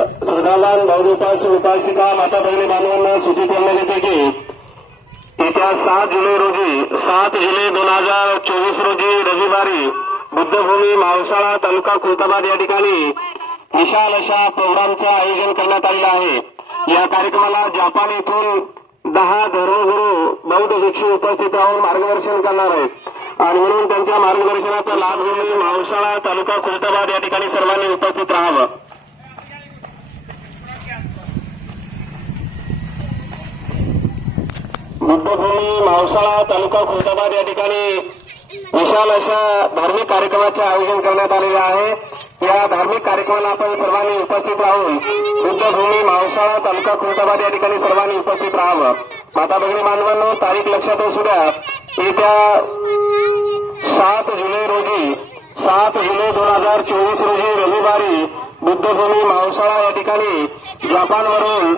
श्रद्धावान बहुरूपास उपासिका माता भगिनी बांधवांना सूचित करण्यात येते की येत्या सात जुलै रोजी सात जुलै दोन हजार चोवीस रोजी रविवारी बुद्धभूमी मावसाळा तालुका खुलताबाद या ठिकाणी विशाल अशा प्रोग्रामचं आयोजन करण्यात आलेलं आहे. या कार्यक्रमाला जपान येथून दहा धर्मगुरू बौद्ध भिक्षू उपस्थित राहून मार्गदर्शन करणार आहेत. आणि म्हणून त्यांच्या मार्गदर्शनाचा लाभ घेऊन मावसाळा तालुका खुलताबाद या ठिकाणी सर्वांनी उपस्थित राहावं. बुद्धभूमी मावसाळा तालुका खुलताबाद या ठिकाणी विशाल अशा धार्मिक कार्यक्रमाचे आयोजन करण्यात आलेले आहे. या धार्मिक कार्यक्रमाला आपण सर्वांनी उपस्थित राहून बुद्धभूमी मावसाळा तालुका खुलताबाद या ठिकाणी सर्वांनी उपस्थित राहावं. माता भगिनी बांधवांनो तारीख लक्षात असू द्या. येत्या सात जुलै रोजी सात जुलै दोन हजार चोवीस रोजी रविवारी बुद्धभूमी मावसाळा या ठिकाणी जपानवरून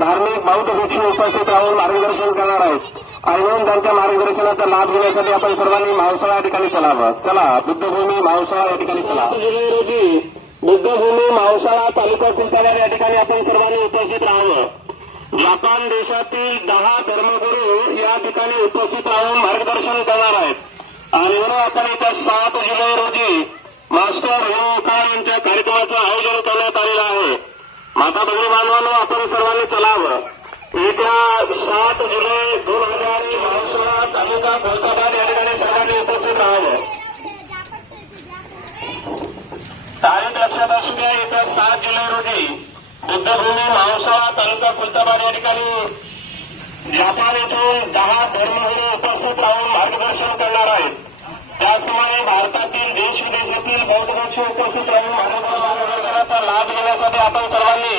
धार्मिक बौद्ध भिक्षू उपस्थित राहून मार्गदर्शन करणार आहेत. आणि म्हणून त्यांच्या मार्गदर्शनाचा लाभ घेण्यासाठी आपण सर्वांनी मावसाळा या ठिकाणी चलावं चला बुद्धभूमी मावसाळा या ठिकाणी चला. रोजी बुद्धभूमी मावसाळा तालुका कुलताबाद या ठिकाणी आपण सर्वांनी उपस्थित राहावं. जपान देशातील दहा धर्मगुरू या ठिकाणी उपस्थित राहून मार्गदर्शन करणार आहेत. आणि म्हणून आपण येत्या सात जुलै रोजी मास्टर हेमकाळ यांच्या कार्यक्रमाचं आयोजन करण्यात आलेलं आहे आता भगिनी बांधवांनो आपण सर्वांनी चलावं. येत्या सात जुलै दोन हजार महाराष्ट्र तालुका खुलताबाद या ठिकाणी सर्वांनी उपस्थित राहावं. तारीख लक्षात असू द्या येत्या सात जुलै रोजी बुद्धभूमी महावसाळा तालुका खुलताबाद या ठिकाणी जपान येथून दहा धर्मगुरू उपस्थित राहून मार्गदर्शन करणार आहेत. त्याचप्रमाणे भारतातील देश विदेशातील बौद्ध भिक्षू उपस्थित राहून मार्गदर्शन लाभ घेण्यासाठी आपण सर्वांनी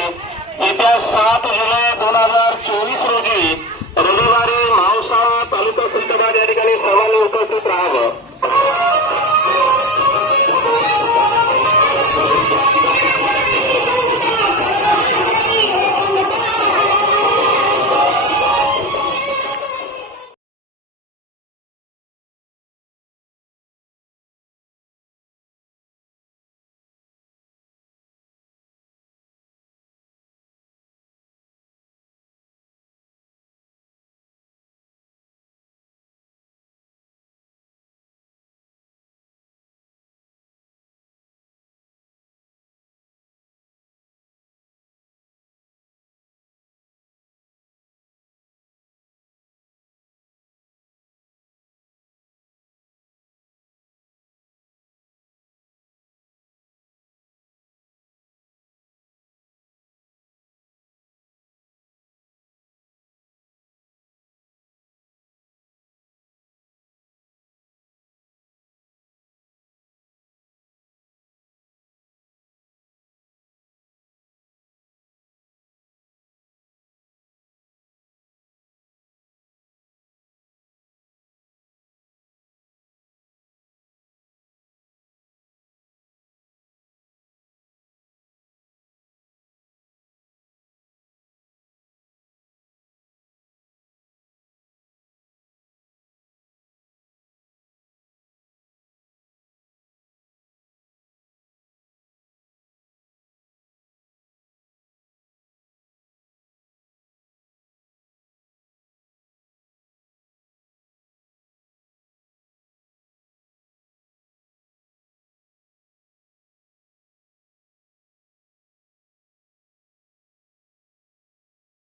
येत्या सात जुलै दोन हजार चोवीस रोजी रविवारी मावसाळा तालुका खुलताबाद या ठिकाणी सर्वांनी उपस्थित